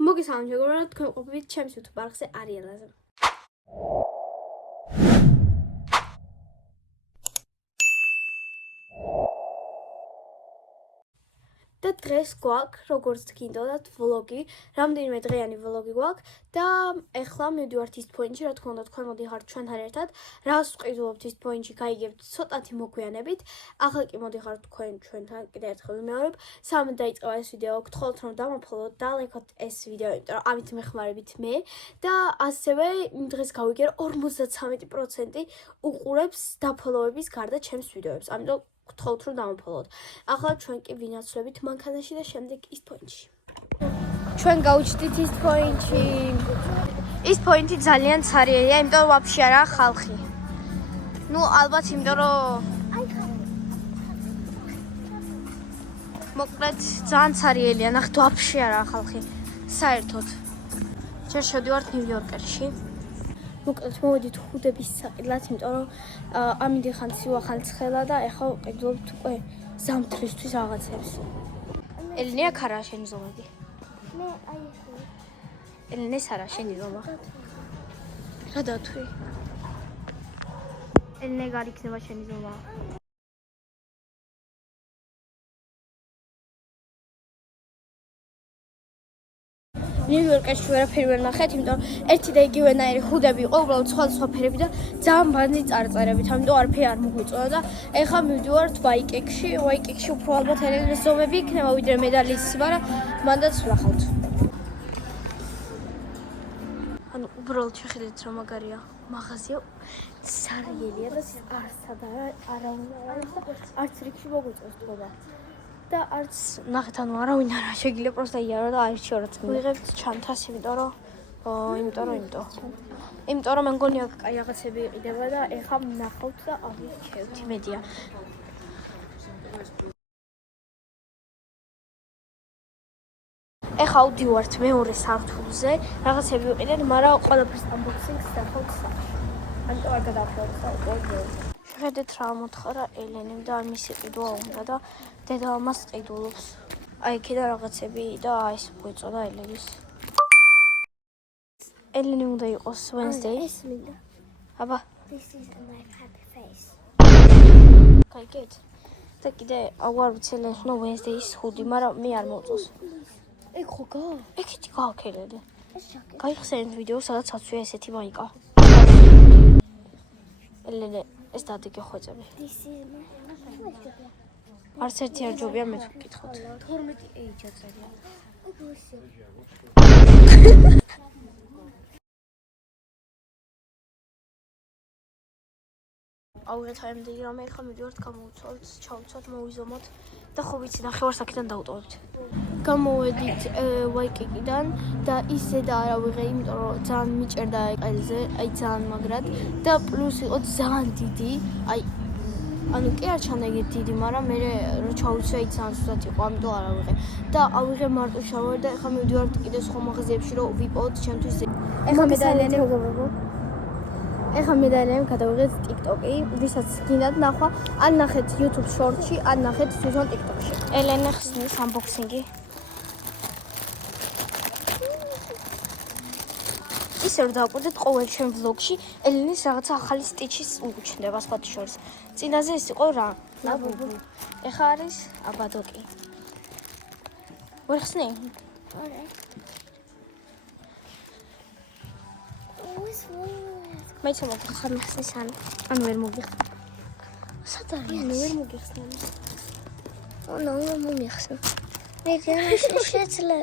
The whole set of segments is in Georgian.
მოგესალმებით მეგობრებო, თქვენ ყოფილით ჩემს YouTube არხზე არიელაზე. და დღეს გვაქვს, როგორც გინდოდათ, ვლოგი, რამდენიმე დღიანი ვლოგი გვაქვს და ეხლა მივდივართ ის პოინტში, რა თქმა უნდა, თქვენ მოდიხართ ჩვენთან ერთად, რას ვყიდულობთ ის პოინტში, გაიგებთ ცოტათი მოგვიანებით. ახლა კი მოდიხართ თქვენ ჩვენთან, კიდევ ერთხელ ვიმეორებ, სანამ დაიწყება ეს ვიდეო, გთხოვთ რომ დამოფოლოთ და ლაიქოთ ეს ვიდეო, იმიტომ რომ ამით მეხმარებით მე და ასევე დღეს გავიგე რომ 53% უყურებს დაფოლოვების გარდა ჩემს ვიდეოებს. ამიტომ გთხოვთ რომ დამოფოლოთ. ახლა ჩვენ კი ვინაცვლებით მანქანაში და შემდეგ ის პოინტში. ჩვენ გავუჩდით ის პოინტში. ის პოინტი ძალიან ცარიელია, იმიტომ რომ ვაფშე არა ხალხი. ნუ ალბათ იმიტომ რომ მოკლედ ძალიან ცარიელია, ნახეთ ვაფშე არა ხალხი. საერთოდ. ჩვენ შევდივართ ნიუ-იორკერში. მოკლედ მოვედით ხუდების საყიდლად, იმიტომ რომ ამიდიხან ცივახან ცხელა და ეხლა ვყიდულობთ უკვე ზამთრისთვის რაღაცებს. ელენე აქ არა შენი ზომები. მე აი ხო. ელენეს არა შენი ზომა. რა დათვი? ელენე გარ იქნება შენი ზომა. ნიუ-იორკერში ვერაფერი ვერ ნახეთ, იმიტომ რომ ერთი და იგივენაირი ხუდები იყო, უბრალოდ სხვადასხვა ფერები და ძალიან ბანძი წარწერებით, ამიტომ არაფერი არ მოგვიწოდა და ეხლა მივდივართ ვაიკეკში. ვაიკეკში უფრო ალბათ ელენეს ზომები იქნება, ვიდრე მედალის, მაგრამ მანდაც ვნახავთ. ანუ უბრალოდ შეხედეთ რა მაგარია. მაღაზია ცარიელია და არცადა არავინ არ არის და არც რიგში მოგვიწევს თქობა. და არც ნახეთ, ანუ არავინ არ შეგიძლია პროსტა იარო და აირჩიო რაც მივიღებთ ჩანთას, იმიტომ რომ მე მგონი აქ კაი რაღაცები იყიდება და ეხლა ვნახავთ და ავირჩევთ, იმედია. ეხლა ავდივართ მეორე სართულზე, რაღაცები ვიყიდეთ, მაგრამ ყველაფერს unboxing-ს დავხავთ სახში. ამიტომ არ გადავხავთ საერთოდ. შეხედეთ რა მოთხარა ელენემ და მისი ყიდვა უნდა და დედა ამას ყიდულობს. აი იქიდან რაღაცები და აი ეს მოიწოდა ელენის. ელენი უნდა იყოს Wednesday. ეს მინდა. აბა. This is my happy face. გაიგეთ? და კიდე აღარ ვიცი ელენს უნდა Wednesday-ის ხუდი, მაგრამ მე არ მოვწოს. ეგ ხო გა? ეგეთი გააქელები. გაიხსენეთ ვიდეო, სადაც აცვია ესეთი მაიკა. ელენე ეს დადეგე ხვეწები. არც ერთი არ ჯობია მე თუ გკითხოთ. 12 age აწერია. აუღეთ აიმდენი რამე ხა მივიდივართ გამოვიცვალთ, ჩავიცვალთ, მოვიზომოთ და ხო ვიცი ნახევარს აქედან დავუტოვებთ. გამოვედით ვაიკეკიდან და ისე და არა ვიღე, იმიტომ რომ ძალიან მიჭერდა ყელზე, აი ძალიან მაგრად და პლუს იყო ძალიან დიდი, აი ანუ კი არ ჩანდა ეგეთი დიდი, მაგრამ მე რო ჩავიცვე აი ძალიან სუსტად იყო, ამიტომ არა ვიღე. და ავიღე მარტო შავარი და ეხლა მივდივართ კიდე სხვა მაღაზიებში რომ ვიპოვოთ ჩემთვის. ეხლა მე და ელენემ გადავიღეთ TikTok-ი, ვისაც გინდათ ნახვა, ან ნახეთ YouTube Short-ში, ან ნახეთ თვითონ TikTok-ში. ელენე ხსნის unboxing-ი. ისე რომ დავკვირდეთ ყოველ ჩვენ ვლოგში ელენეს რაღაცა ახალი სტიჩის უჩნდება სხვათა შორის. წინაზე ეს იყო რა? ლაბუბუ. ეხლა არის აბადოკი. ვერ ხსნი? არა. მეც მოგიხსნა მეხსნის ან ვერ მოგიხსნა. სად არის? ვერ მოგიხსნა. ნუ მომიხსნა. მე შეიძლება.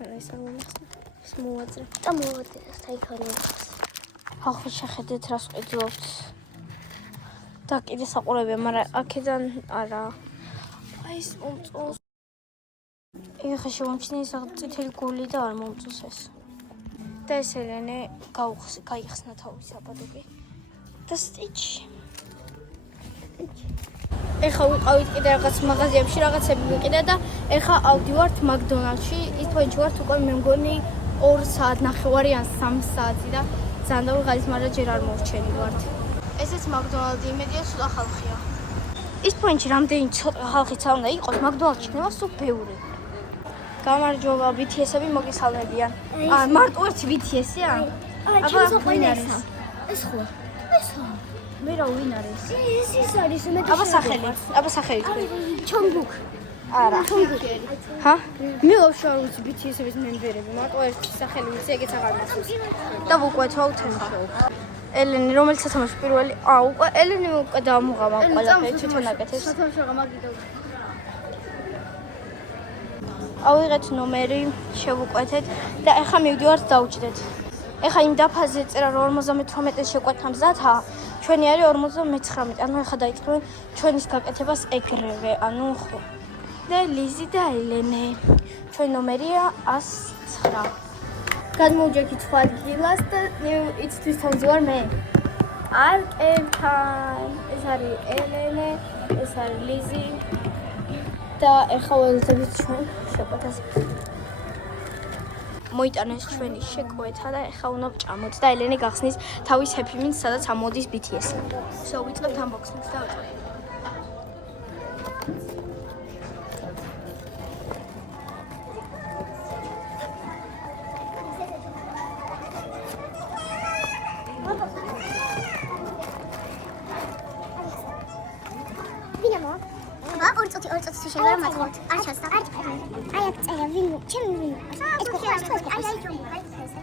არა ეს არ მომიხსნა. ეს მოვაძრე. და მოვაძრე, საიქარი ხარ. ახლა შეხედეთ რას ყიდულობთ. და კიდე საყურებია, მაგრამ აქედან არა. აი ეს მომწონს. ეხლა შევამჩნია ეს რაღაც წითელი გული და არ მომწონს ეს. და ეს ელენე გაიხსნა თავის აბადოკი და სტიჩი. ეხლა ვიყავით კიდე რაღაც მაღაზიებში, რაღაცები ვიყიდე და ეხლა ავდივართ მაკდონალდში. ის პოინტში ვართ უკვე მე მგონი 2 საათ ნახევარი ან 3 საათი და ძალიან დავიღალით, მაგრამ ჯერ არ მოვჩენილვართ. ესეც მაკდონალდი, იმედია ცოტა ხალხია. ის პოინტში რამდენი ცოტა ხალხიც არ უნდა იყოს, მაკდონალდში იქნება სულ ბევრი. გამარჯობა, BTS-ები მოგისალმებიან. მარტო ერთი BTS-ია? აბა, ვინ არის? ეს ხო. ესა. მე რა ვინ არის? ეს არის მე. აბა სახელი. ჩონგუკ. არა. ჩონგუკი. ჰა? მე ვაფშე არ ვიცი BTS-ების მემბერები, მარტო ერთი სახელი ვიცი, ეგეც აღარ მახსოვს. და ვუკვეთ აუთენშო. ელენი, რომელიც სათამაშო პირველი, უკვე ელენი უკვე დამუღამა ყველაფერი თვითონ აკეთებს. სათამაშო მაგიდა. ავიღეთ ნომერი, შევუკვეთეთ და ეხლა მივდივართ დავუჭდეთ. ეხლა იმ დაფაზე წერა რომ 58-ს შეკვეთა მზათა, ჩვენი არის 59. ანუ ეხლა დაიწყებენ ჩვენის გაკეთებას ეგრევე, ანუ ხო. და ლიზი და ელენე. ჩვენი ნომერია 109. გადმოვჯექით სხვა ადგილას და იცთვის თონზე ვარ მე. არკენთან. ეს არის ელენე, ეს არის ლიზი. და ეხლა ველოდებით ჩვენ შეკვეთას. მოიტანეს ჩვენი შეკვეთა და ეხლა უნდა ვჭამოთ და ელენე გახსნის თავის happy meal-ს, სადაც ამოდის BTS. Всё, ვიწყებთ unboxing-ს და ვაწყებთ. ორწოთი შეიძლება მათქოთ. არ ჩასდა. აი აქ წერია ვინ ჩემი ვინ. ეს კოხა აი ჯომბო აი ესე.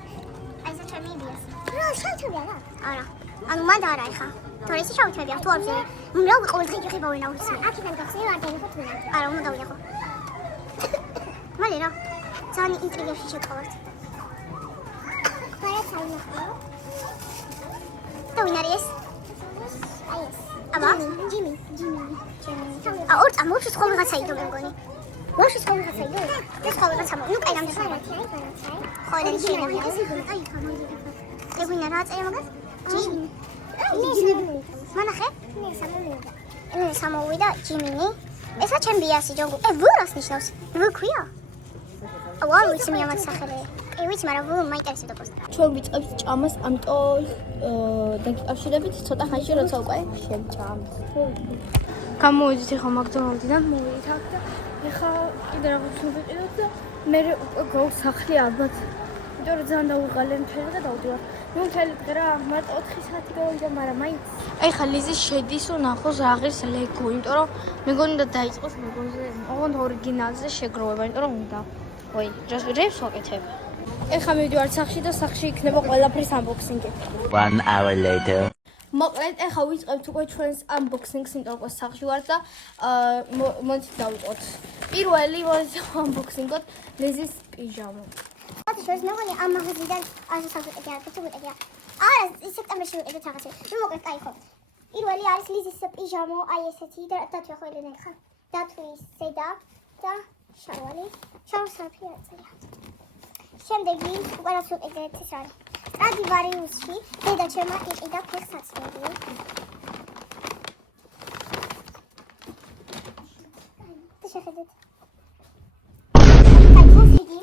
აი ეს ჩემი ბიას. რა შავთებია რა? არა. ანუ მანდ არა ეხა. თორე ის შავთებია თუ არ ზე. რა ყოველდღე იხება ვენა უცი. აქიდან გახსნი არ დაიხოთ ვენა. არა უნდა დავიახო. მალე რა. ძალიან ინტრიგებში შევყავართ. ყველა წავნახო. და ვინ არის ეს? აი ეს. აბა ჯიმი. ორ წამოშ სხვა ვიღაცა იდო მე მგონი. ვაშ სხვა ვიღაცა იდო? ეს სხვა ვიღაცა მო. ნუ კაი რამდენი ხო და ჯიმი. აი ვინ არა წერია მაგას? ჯიმი. მანახე? მე სამოვიდა ჯიმინი. ესა ჩემ ბიასი ჯონგუ. ვურას ნიშნავს? ვუ ქვია? აუ ვიცი მე ამას სახელი. ვიცი, მაგრამ ვუ მაინტერესებდა პოსტი. ჩვენ ვიწყებთ ჭამას, ამიტომ დაგიკავშირებით ცოტა ხანში როცა უკვე შევჭამთ. გამოვიდით ეხლა მაკდონალდიდან, მოვიდით აქ და ეხლა კიდე რაღაც ვიყიდოთ და მე უკვე გავსახლი ალბათ. იმიტომ რომ ძალიან დაუღალენ მთელი და დავდივარ. ნუ მთელი დღე რა, მარტო 4 საათი გავიდა, მაგრამ მაინც. ეხლა ლიზი შედის ու ნახოს რა ღირს ლეგო, იმიტომ რომ მეგონი და დაიწყოს ლეგოზე, ოღონდ ორიგინალზე შეგროვება, იმიტომ რომ უნდა. ვაი, რევს ვაკეთებ. ეხლა მივდივართ სახლში და სახლში იქნება ყველაფრის unboxing-ი. 1 hour later. მოკლედ, ეხლა ვიწყებთ უკვე ჩვენს unboxing-ს, იმიტომ რომ სახლში ვარ და მოდით დავიწყოთ. პირველი unboxing-ოთ ლიზის პიჟამა. ათი შორის მეგონი ამ მაღაზიიდან ასასახეთია, კეთებია. არა, სექტემბერში ვიყიდეთ რაღაცა. ნუ მოკლედ, კაი ხო. პირველი არის ლიზის პიჟამო, აი ესეთი და დათვი ხო ელენე ხა. დათვის ზედა და შარვალი. შარვსაფი აწია. შემდეგი უკვე რაც ვიყიდეთ ეს არის. სტრადივარიუსში დედა ჩემმა იყიდა ფეხსაცმელი. და შეხედეთ. კაი,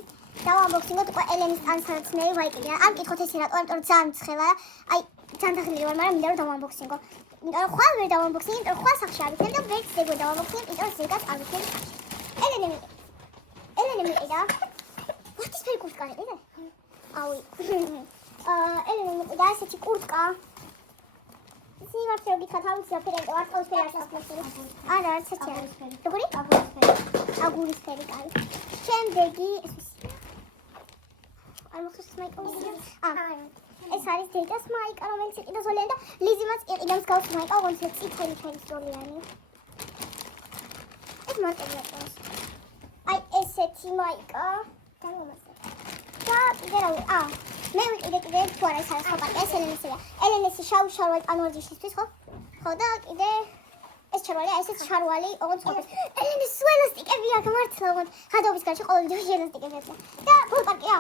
დავამბოქსინგოთ უკვე ელენის ანსაცმელი ვაიყიდე. ამ კითხოთ ესე რატო, იმიტომ რომ ძალიან ცხელა. აი, ძალიან დახელილი ვარ, მაგრამ მინდა რომ დავამბოქსინგო. იმიტომ რომ ხვალ ვერ დავამბოქსინგ, იმიტომ რომ ხვალ სახში არ ვიცი და ვერც ზეგვე დავამბოქსინგ, იმიტომ რომ ზეგას არ ვიცი სახში. ელენე მიყიდა. ვათის ფერი კურტკა იყიდა? აუი. ელენე მიყიდა ესეთი კურტკა. სიმართლე გითხრათ, არ ვიცი რა ფერი, ვარსკვლავის ფერი არ შეასრულე. არა, არც ერთი არის ფერი. როგორი? აგურის ფერი, კაი. შემდეგი არ მოხდეს მაიკა. ეს არის დედას მაიკა, რომელიც იყიდა ზოლიანი და ლიზიმაც იყიდა მსგავს მაიკა, ოღონდ წითელი ფერის ზოლიანი. ეს მარტივია ყავს. აი ესეთი მაიკა. და კიდე რა მე ვიყიდე კიდე თუ არა ეს არის სხვა პარტია, ეს ელენესია. ელენესი შავი შარვალი პანორჯიშისთვის ხო? ხო და კიდე ეს შარვალი, აი ესეც შარვალი, ოღონდ სხვა. ელენეს ელასტიკები აქვს მართლა, ოღონდ ხადობის გარშე ყოველდღე ელასტიკები აქვს. და ბოლო პარკია.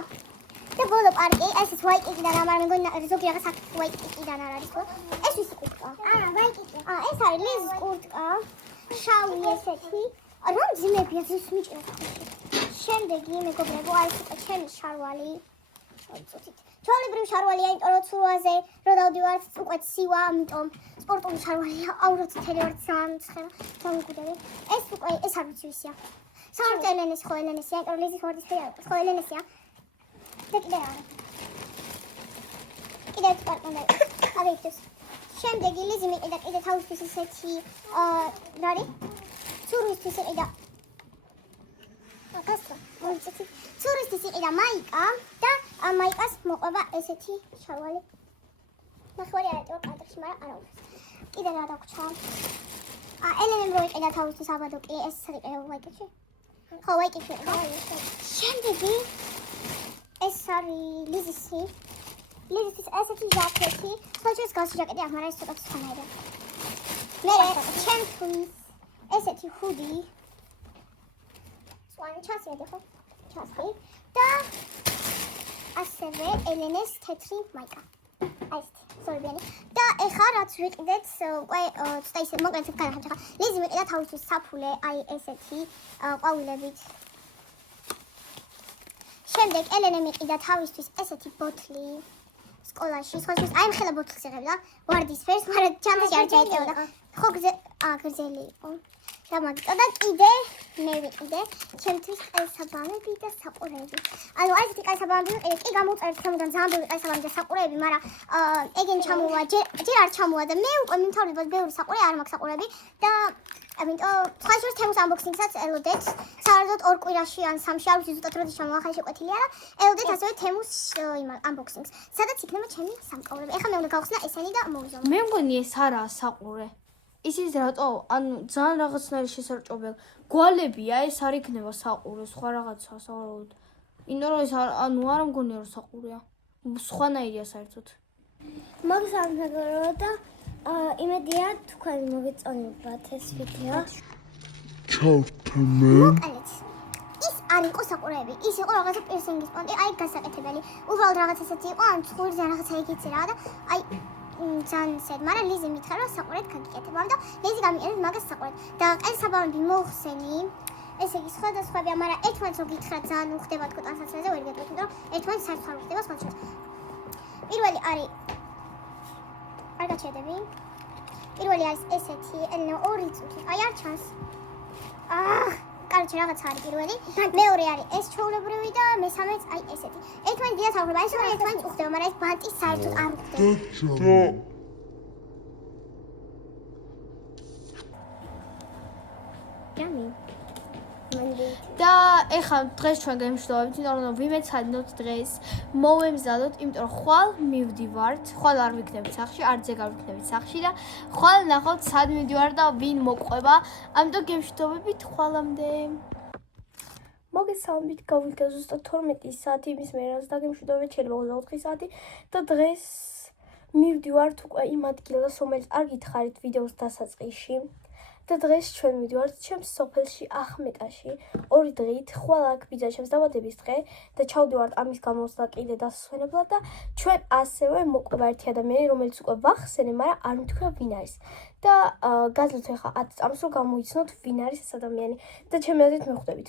და ბოლო პარკი, ესეც ვაიკიკიდან არ მეგონი ზოგი რაღაც ვაიკიკიდან არ არის ხო? ეს ვისი კურტკა? არა, ვაიკიკი. ეს არის ლიზის კურტკა. შავი ესეთი. რომ ძიმებია ზის მიჭირა ხალხი. შემდეგი მეგობრებო არის ჩემი შარვალი. მოიწოდით. ჩვეულებრივი შარვალია, იმიტომ რომ ცურვაზე რო დავდივართ, უკვე ცივა, ამიტომ სპორტული შარვალია, აუროც მთელი ვარ ძალიან ცხელა, დამიგუდები. ეს უკვე ეს არ ვიცი ვისია. სავარაუდოდ ელენეს ხო ელენესია, იმიტომ რომ ლიზის ვარდის ფერი არ ხო ელენესია. და კიდე რა. კიდე ერთი პარტი უნდა იყოს. აგეიქცეს. შემდეგი ლიზი მიყიდა კიდე თავისთვის ისეთი რა არის? ცურვისთვის იყიდა. აკასა, მოიწეთი. ცურვისთვის იყიდა მაიკა და ამ მაიკას მოყვება ესეთი შარვალი. ნახევარი არ ეტევა კადრში, მაგრამ არა უნდა. კიდე რა დაგვრჩა? ელენემ რო იყიდა თავისთვის აბადო კი ეს იყო ვაიკეტში. ხო, ვაიკეტში. შემდეგი ეს არის ლიზისი. ლიზის ესეთი ჟაკეტი, ხოლმე გასული ჟაკეტი აქ, მაგრამ ეს ცოტა სხვანაირია. მე ჩემთვის ესეთი ჰუდი. სვანი ჩასიადე ხო? ჩასი. და ასევე ელენეს თეთრი მაიკა. აი ეს სორბიანი. და ეხლა რაც ვიყიდეთ, უკვე ცოტა ისე მოკლედ განახერხა. ლიზი ვიყიდა თავისთვის საფულე, აი ესეთი ყვავილებით. შემდეგ ელენე მიყიდა თავისთვის ესეთი ბოთლი. სკოლაში, სხვათვის აი მხელა ბოთლს იღებდა, ვარდის ფერს, მაგრამ ჩანთაში არ ჩაეწევდა. ხო გრძელი იყო. და მაგიტო და კიდე მე ვიყიდე ჩემთვის ყელსაბამები და საყურები. ანუ აი ესეთი ყელსაბამები ვიყიდე, კი გამოვწერეთ თემიდან ძალიან ბევრი ყელსაბამები და საყურები, მაგრამ ეგენ ჩამოვა, ჯერ არ ჩამოვა და მე უკვე მიმთავრებად ბევრი საყურე არ მაქვს საყურები და ამიტომ სხვათვის თემის unboxing-საც ელოდეთ. სავარაუდოდ 2 კვირაში ან 3-ში არ ვიცი ზუსტად როდის ჩამოვა, ხელი შეკვეთილია და ელოდეთ ასევე თემის unboxing-ს. სადაც იქნება ჩემი სამყაროები. ეხლა მე უნდა გავხსნა ესენი და მოვიზომო. მე მგონი ეს არაა საყურე. ისიც რატო? ანუ ძალიან რაღაცნაირი შესარჭობია. გვალებია, ეს არ იქნება საყურე, სხვა რაღაცა სავარაუდოდ. იმიტომ რომ ეს ანუ არ მგონია რომ საყურეა. სხვანაირია საერთოდ. მოგესალმებით და იმედია თქვენ მოგეწონებათ ეს ვიდეო. მოკლედ ის არ იყო საყურეები, ის იყო რაღაცა პერსინგის პონტი, აი გასაკეთებელი. უბრალოდ რაღაც ესეთი იყო, ან ცხოველზე რაღაცა ეგეცი რა და აი ძალიან ისეთ, მაგრამ ლიზი მითხრა რომ საყურეთ გაგიკეთებ. ამიტომ ლიზი გამიყენეთ მაგას საყურეთ. და ყელსაბამები მოხსენი. ესე იგი სხვადასხვაებია, მაგრამ ერთმანეთს რო გითხრათ ძალიან უხდება თქო ტრანსლაციაზე ვერ გეტყვით, იმიტომ რომ ერთმანეთს საერთოდ არ უხდება სხვადასხვა. პირველი არის არ გაჩერდები. პირველი არის ესეთი, ელენე 2 წუთი. აი არ ჩანს. კაროჩე რაღაცა არის პირველი. მეორე არის ეს ჩვეულებრივი და მესამეც აი ესეთი. ერთმანეთს დიდად არ უხდება, ეს ორი ერთმანეთს უხდება, მაგრამ ეს ბანტი საერთოდ არ უხდება. ჯამი. და ეხლა დღეს ჩვენ გამშვიდობებით, იმიტომ რომ ვიმეცადნოთ დღეს მოვემზადოთ, იმიტომ რომ ხვალ მივდივართ, ხვალ არ ვიქნებით სახლში, არ ძე გავიქნებით სახლში და ხვალ ნახავთ სად მივდივარ და ვინ მოყვება, ამიტომ გამშვიდობებით ხვალამდე. მოგესალმებით, გავიდა ზუსტად 12 საათი იმის მერას და გამშვიდობებით შეიძლება 24 საათი და დღეს მივდივართ უკვე იმ ადგილას, რომელიც არ გითხარით ვიდეოს დასაწყისში. და დღეს ჩვენ მივდივართ ჩემს სოფელში ახმეტაში 2 დღით, ხვალ აქ ბიძა ჩემს დაბადების დღე და ჩავდივართ ამის გამოსვლა კიდე დასვენებლად და ჩვენ ასევე მოყვება ერთი ადამიანი, რომელიც უკვე ვახსენე, მაგრამ არ მითქვა ვინ არის. და გაძლევთ ახლა 10 წამს რომ გამოიცნოთ ვინ არის ეს ადამიანი და ჩემი აზრით მივხვდებით.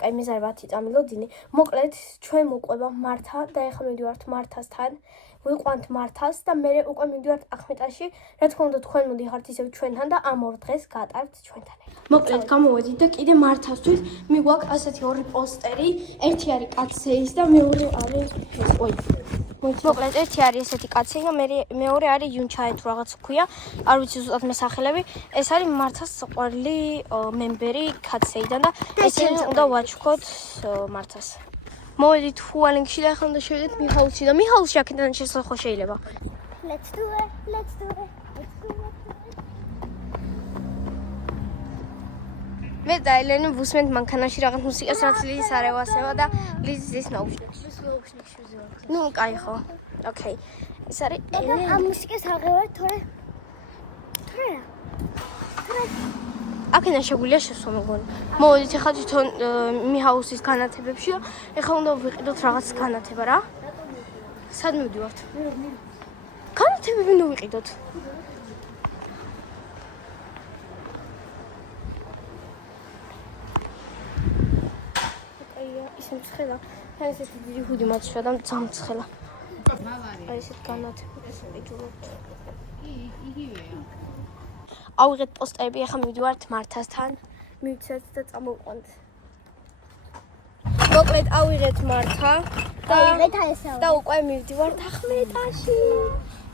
აი მე ზარ 10 წამი ლოდინი. მოკლედ ჩვენ მოყვება მართა და ახლა მივდივართ მართასთან. ვიყვანთ მართას და მე უკვე მივდივართ ახმეტაში. რა თქმა უნდა თქვენ მოდიხართ ისევ ჩვენთან და ამ 2 დღეს გატარებთ ჩვენთან ერთად. მოკლედ გამოვედით და კიდე მართასთვის მიგვაქვს ასეთი 2 პოსტერი. ერთი არის კაცეის და მეორე არის ეს. მოკლედ ერთი არის ესეთი კაცი და მეორე არის იუნჩაი თუ რაღაც ქვია. არ ვიცი ზუსტად მე სახელები. ეს არის მართას საყვარელი მემბერი კაცეიდან და ესენი უნდა ვაჩქოთ მართას. მოვედით ჰუალინგში და ახლა უნდა შევიდეთ მიხაულში და მიხაულში აქედან შესვლა ხო შეიძლება. Let's do it. მე და ელენე ვუსმენთ მანქანაში რაღაც მუსიკას რაც ლიზის არ ევასება და ლიზის ის ნაუშნიკში. ნუ კაი ხო. ოკეი. ეს არის ელენე. ამ მუსიკას აღევარ თორე აქედან შეგვიძლია შესვლა მეგონი. მოვედით ახლა თვითონ მიხაუსის განათებებში და ახლა უნდა ვიყიდოთ რაღაც განათება რა. სად მივდივართ? განათებები უნდა ვიყიდოთ. აია, ისე მცხელა. აი ესეთი დიდი ჰუდი მაჩვია და ძამცხელა. აი ესეთ განათებებს ვიყიდოთ. იგივეა. ავიღეთ პოსტერები, ახლა მივდივართ მართასთან. მივცეთ და წამოვყვანთ. მოკლედ ავიღეთ მართა და უკვე მივდივართ ახმეტაში.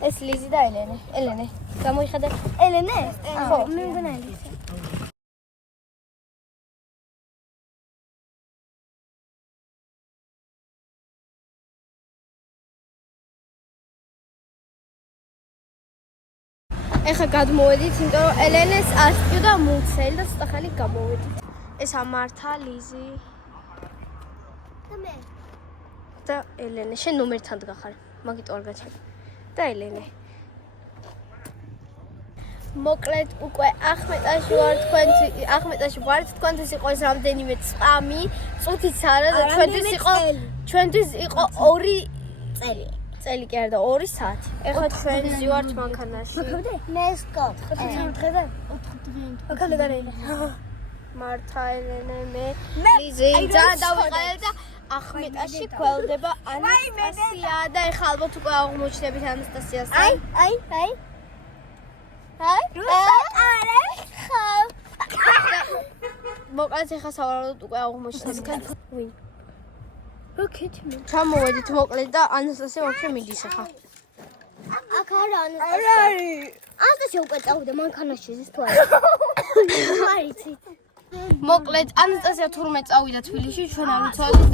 ეს ლიზი და ელენე. ელენე. გამოიხედე. ელენე? ხო, მე მგონა ელენე. ეხა გადმოვედით, იმიტომ რომ ელენეს ასტიო და მუცელი და ცოტა ხანი გამოვედით. ეს ამართა, ლიზი და ელენე. შენ ნომერთან დგახარ, მაგით არ გაჩვენე. და ელენე. მოკლედ უკვე ახმეტაში ვართ, თქვენთვის იყო ეს რამდენიმე წამი, წუთიც არა და ჩვენთვის იყო 2 წელი. წელი კი არა და 2 საათი. ეხლა ჩვენ ვივართ მანქანაში. Let's go. მართა, ელენე, მე, ლიზი და დავიყალე და ახმეტაში გველდება ანასტასია და ეხლა ალბათ უკვე აღმოჩნდებით ანასტასიას. აი. მოკლედ ეხლა სავარაუდოდ უკვე აღმოჩნდებით. ვინ? ჩამოვედით მოკლედ და ანასტასია ვაფშე მიდის ახლა. აქ არა ანასტასია უკვე წავიდა მანქანაში ეს თუ არა. მარიცი. მოკლედ ანასტასია თურმე წავიდა თბილისში, ჩვენ არ ვიცოდით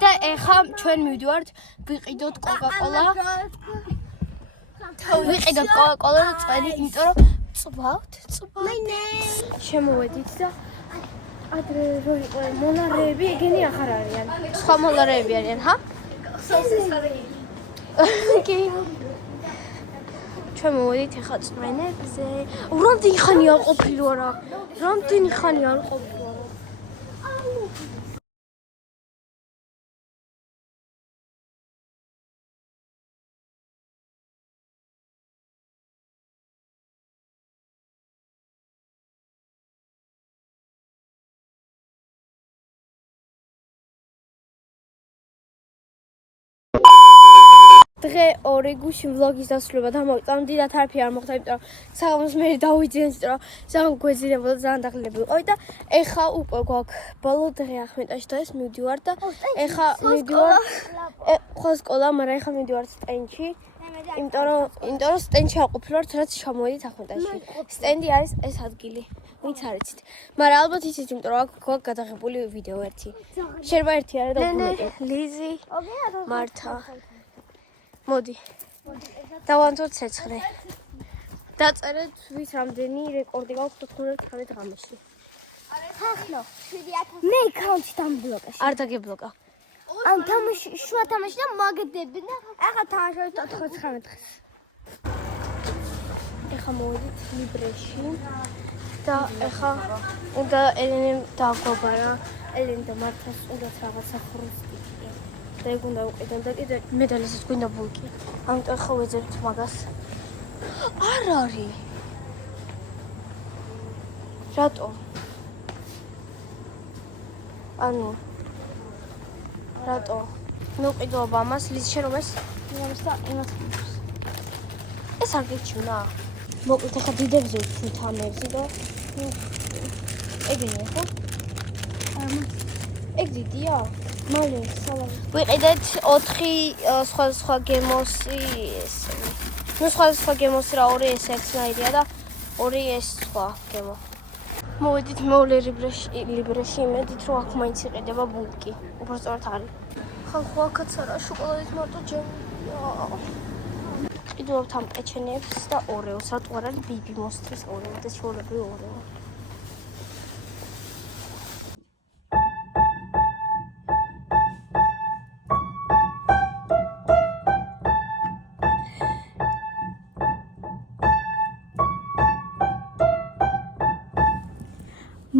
და ეხლა ჩვენ მივდივართ ვიყიდოთ კოკაკოლა. ვიყიდოთ კოკაკოლა და წვენი, იმიტომ რომ წვავთ. შემოვედით და ადრე რო იყო მონარეები, ეგენი ახარ არიან. სხვა მონარეები არიან, ჰა? კი. ჩვენ მოვედით ეხლა წვენებზე. რამდენი ხანი არ ყოფილი ვარ? რამდენი ხანი არ ყოფილი ვარ? დღე 2 გუში ვლოგის დასრულება დამოვიწყდა. დიდათ არაფერი არ მოხდა, იმიტომ რომ საღამოს მე დავიძინეს, იმიტომ რომ ძალიან გვეძინებოდა, ძალიან დაღლილები ვიყავით და ეხლა უკვე გვაქვს ბოლო დღე ახმეტაში და ეს მივდივარ და ეხლა მივდივარ ხო სკოლა, მაგრამ ეხლა მივდივარ სტენდში. იმიტომ რომ სტენდში არ ყოფილი ვარ, რაც ჩამოვედით ახმეტაში. სტენდი არის ეს ადგილი. ვინც არ იცით. მაგრამ ალბათ იცით, იმიტომ რომ აქ გვაქვს გადაღებული ვიდეო ერთი. შეიძლება ერთი არა და უგუნებთ. ლიზი, მართა. მოდი. დავანთოთ ცეცხლე. დაწერეთ ვის რამდენი რეკორდი გაქვს 99 ღამეში. ხახნო 7000. მე კაუნტი დამბლოკა. არ დაგებლოკა. ამ თამაში შუა თამაში და მაგდები და ახლა თამაშობთ 99 დღეს. ეხლა მოვედით ლიბრეში და ეხლა უნდა ელენემ დაგვაბარა. ელენე და მართას უნდათ რაღაცა ხრუსტი. და ეგ უნდა უყიდონ და კიდე მედალისიც გვინდა ბულკი. ამიტომ ახლა ვეძებთ მაგას. არ არის. რატო? ანუ რატო? მოვყიდოობა ამას ლიზშე რომ ეს და იმას ეს არ გიჩვენა. მოკლედ ახლა დიდებზე ვთქვით ამებზე და ეგია ხო? ეგ დიდია? მალე სალამი. ვიყიდეთ 4 სხვა გემოსი ესე. ნუ სხვა გემოსი რა 2 ეს ერთნაირია და 2 ეს სხვა გემო. მოვედით მეოლე ლიბრეში იმედით რომ აქ მაინც იყიდება ბულკი. უბრალოდ არის. ხალხო აქაც არა შოკოლადით მარტო ჯემია. ყიდულობთ ამ პეჩენიებს და ორეოს. რატო არ არის ბიბი მოსთვის ორეო და ჩვეულებრივი ორეო.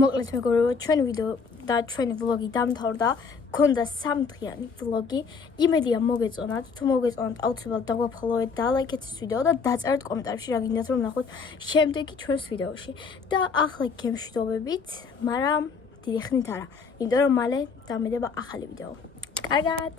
მოკლედ მეგობრებო, ჩვენ ვიდეო და ჩვენი ვლოგი დამთავრდა. გქონდა 3 დღიანი ვლოგი. იმედია მოგეწონათ. თუ მოგეწონათ, აუცილებლად დაგვაფოლოვეთ და ლაიქეთ ეს ვიდეო და დაწერეთ კომენტარებში რა გინდათ რომ ნახოთ შემდეგი ჩვენს ვიდეოში. და ახლა გემშვიდობებით, მაგრამ დიდი ხნით არა. იმიტომ რომ მალე დამედება ახალი ვიდეო. კარგად.